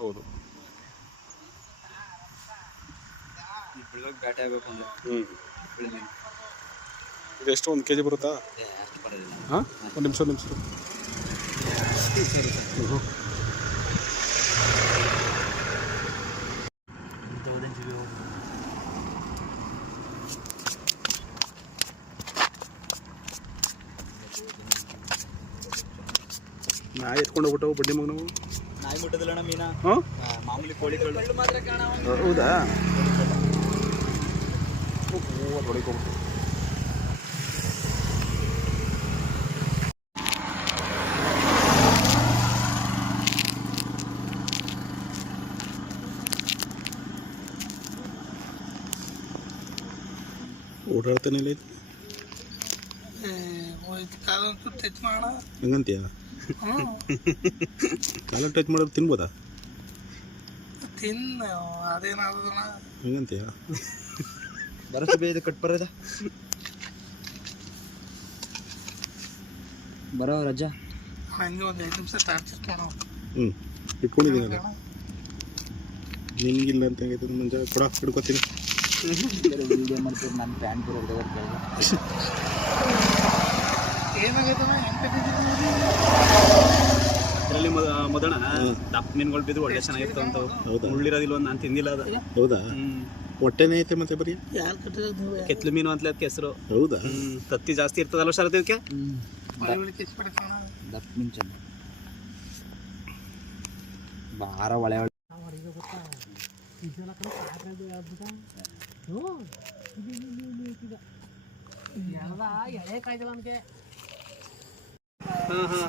ಹೌದು. ಬೇಟೆ ಆಗಬೇಕು ಅಂದ್ರೆ ಇದು ಎಷ್ಟು 1 kg ಬರುತ್ತಾ? ಅಷ್ಟು ಬರೋದಿಲ್ಲ. ಹಾಂ, ಒಂದು ನಿಮಿಷ ನಾಯಿ ಎತ್ಕೊಂಡು ಹೋಗ್ಬಿಟ್ಟವು ಬಡ್ಡಿ ಮಗ ನಾವು. ನಾಯಿ ಮುಟ್ಟದಿಲ್ಲಣ್ಣ ಮೀನಾ. ಹಾಂ, ಮಾಮೂಲಿ ಕೋಳಿಗಳು ಮಾತ್ರ ಕಾಣ. ಹೌದಾ? ಹೊಡಿಕೋಗ್ಬಿಟ್ಟು ಓಡಾಡ್ತಾನೆ ಇಲ್ಲ. ಹಂಗಂತೀಯ? ಕಾಲ ಟಚ್ ಮಾಡೋದು ತಿನ್ಬೋದಾ? ಅದೇನಾಗೋಣ ಹಂಗಂತೀಯ? ಬರುತ್ತೆ ಬೇಯ್ದು ಕಟ್ ಬರೋದ ಬರೋ ರಜಾ ಹಂಗೆ ಒಂದು 5 ನಿಮಿಷ ಟಾರ್ಚರ್ ಮಾಡೋ. ಇಟ್ಕೊಂಡಿದ್ದೀನಲ್ಲ ನಿಂಗಿಲ್ಲ ಅಂತ ಹೆಂಗೈತೆ ಮುಂಜಾ ಕೊಡ ಹಿಡ್ಕೊತೀನಿ. ವೀಡಿಯೋ ಮಾಡ್ತೀವಿ. ನನ್ನ ಪ್ಯಾಂಟ್ ಬರೋದು ಏನಾಗೈತಣ್ಣ? ಅದರಲ್ಲಿ ಮೊದಲ ದಪ್ಪ ಮೀನುಗಳು ಬಿದ್ದು ಒಳ್ಳೆ ಚೆನ್ನಾಗಿತ್ತು ಅಂತ. ಹೌದಾ? ಉಳ್ಳಿರೋದಿಲ್ಲ ಒಂದು ನಾನು ತಿಂದಿಲ್ಲ ಅದು. ಹೌದಾ? ಹೊಟ್ಟೆನೇ ಐತೆ ಮತ್ತೆ ಬರೀ ಯಾರು ಕಟ್ಟಿರೋದು ನೀವು? ಕೆತ್ಲು ಮೀನು ಅಂತಲೇ ಅದಕ್ಕೆ ಹೆಸರು. ಹೌದಾ? ತತ್ತಿ ಜಾಸ್ತಿ ಇರ್ತದಲ್ಲ ಸರ್ ಅದಕ್ಕೆ. ದಪ್ಪ ಮೀನು ಚೆನ್ನ ಭಾರ ಒಳೆ ಒಳ್ಳೆ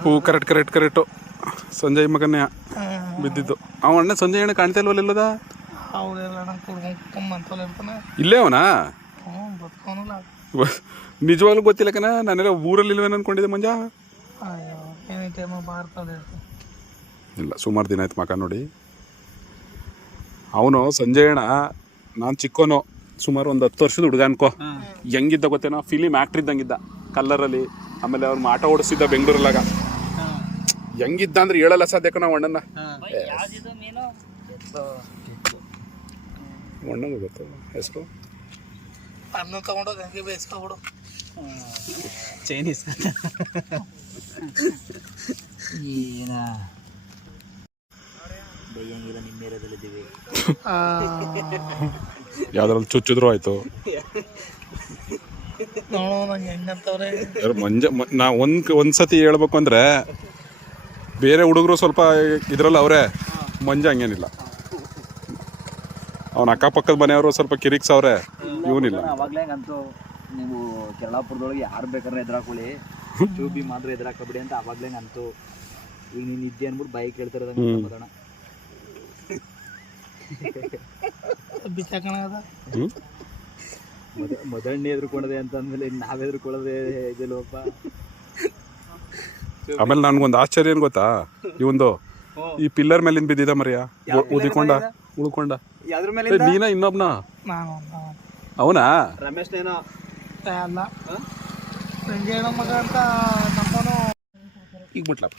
ಹೂ ಕರೆಕ್ಟು ಸಂಜಯ್ ಮಗನ್ನೇ ಬಿದ್ದಿದ್ದು. ಅವ ಅಣ್ಣ ಸಂಜಯ್ ಅಣ್ಣ ಕಾಣ್ತಾ ಇಲ್ವಲ್ಲ ಎಲ್ಲದ? ಇಲ್ಲೇ ಅವನಾ? ನಿಜವಾಗ್ಲೂ ಗೊತ್ತಿಲ್ಲ ಕಣ. ನಾನೆಲ್ಲ ಊರಲ್ಲಿ ಇಲ್ವೇನು ಅನ್ಕೊಂಡಿದ್ದೆ ಮಂಜ. ಇಲ್ಲ, ಸುಮಾರು ದಿನ ಆಯ್ತು ಮಕ ನೋಡಿ. ಅವನು ಸಂಜಯ್ ಅಣ್ಣ ನಾನು ಚಿಕ್ಕೋನು, ಸುಮಾರು ಒಂದು 10 ವರ್ಷದ ಹುಡುಗ ಅನ್ಕೋ. ಹೆಂಗಿದ್ದ ಗೊತ್ತೇನೋ, ಫಿಲಿಮ್ ಆ್ಯಕ್ಟ್ರ್ ಇದ್ದಂಗಿದ್ದ ಕಲ್ಲರಲ್ಲಿ. ಆಮೇಲೆ ಅವ್ರು ಆಟ ಓಡಿಸ್ತಿದ್ದ ಬೆಂಗಳೂರಲ್ಲಾಗ. ಹೆಂಗಿದ್ದ ಅಂದ್ರೆ ಹೇಳಲ್ಲ ಸಾಧ್ಯಕ್ಕ ನಾವು ಅಣ್ಣನ. ಅಣ್ಣಂಗೆ ಗೊತ್ತು ಹೆಸರು. ಅನ್ನ ತಗೊಂಡೋಗಿ ಹಂಗೆ ಬೇಯಿಸ್ಕೊಬಿಡು. ಚೈನೀಸ್ ಏನ ಬೈಯಂಗಿಲ್ಲ. ನಿಮ್ಮ ಏರಿಯಾದಲ್ಲಿದ್ದೀವಿ. ಯಾವ್ದ್ರಲ್ಲಿ ಚುಚ್ಚಿದ್ರು ಆಯ್ತು. ನೋಡೋ ಹೆಂಗಂತವ್ರೆ ಮಂಜ. ನಾ ಒಂದ್ಸತಿ ಹೇಳ್ಬೇಕು ಅಂದ್ರೆ ಬೇರೆ ಹುಡುಗರು ಸ್ವಲ್ಪ ಇದ್ರಲ್ಲ ಅವರೇ. ಮಂಜ ಹಂಗೇನಿಲ್ಲ. ಅವನ ಅಕ್ಕಪಕ್ಕದ ಮನೆಯವರು ಸ್ವಲ್ಪ ಕಿರಿಕ್ಸವ್ರೆ, ಇವನಿಲ್ಲ. ಅವಾಗಲೇ ಅಂತೂ ನೀವು ಕೆರಳಾಪುರದೊಳಗೆ ಯಾರು ಬೇಕಾದ್ರೆ ಎದುರಾಕೊಳ್ಳಿ, ಚೂಬಿ ಮಾತ್ರ ಎದುರಾಕಬಿಡಿ ಅಂತ ಅವಾಗಲೇ ಅಂತೂ. ಈಗ ನೀನು ಇದ್ದೆ ಅಂದ್ಬಿಟ್ಟು ಬೈಕ್ ಹೇಳ್ತಿರೋದಂಗೆ ಮದಣ ಬಿಸಾಕಣದ ಮೊದಲನೇ ಎದುರ್ಕೊಳ್ಳೋದೆ ಅಂತ ಅಂದಮೇಲೆ ನಾವ್ ಎದುರ್ಕೊಳ್ಳೋದೇ ಇದೆಲ್ಲಪ್ಪ. ಆಮೇಲೆ ನನ್ಗೊಂದು ಆಶ್ಚರ್ಯ ಏನ್ ಗೊತ್ತಾ, ಇವಂದು ಈ ಪಿಲ್ಲರ್ ಮೇಲಿಂದ ಬಿದ್ದಿದ ಮರಿಯ ಉಳ್ಕೊಂಡ. ಯಾವ್ದ್ರ ಮೇಲೆ? ನೀನ ಇನ್ನೊಬ್ನ? ನಾನು ಅವನಾ ರಮೇಶ್ನೇನೋ ಅಲ್ಲ, ಸಂಜಯ್ ಮಗ ಅಂತ ನಮ್ಮನು. ಈಗ ಬಿಟ್ಲಪ್ಪ.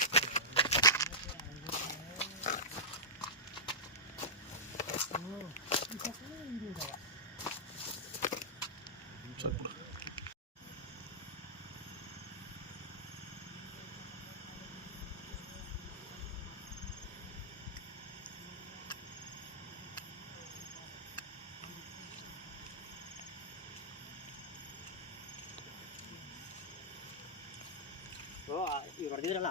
ಇವ್ರು ಹೊಡೆದಿದ್ರಲ್ಲ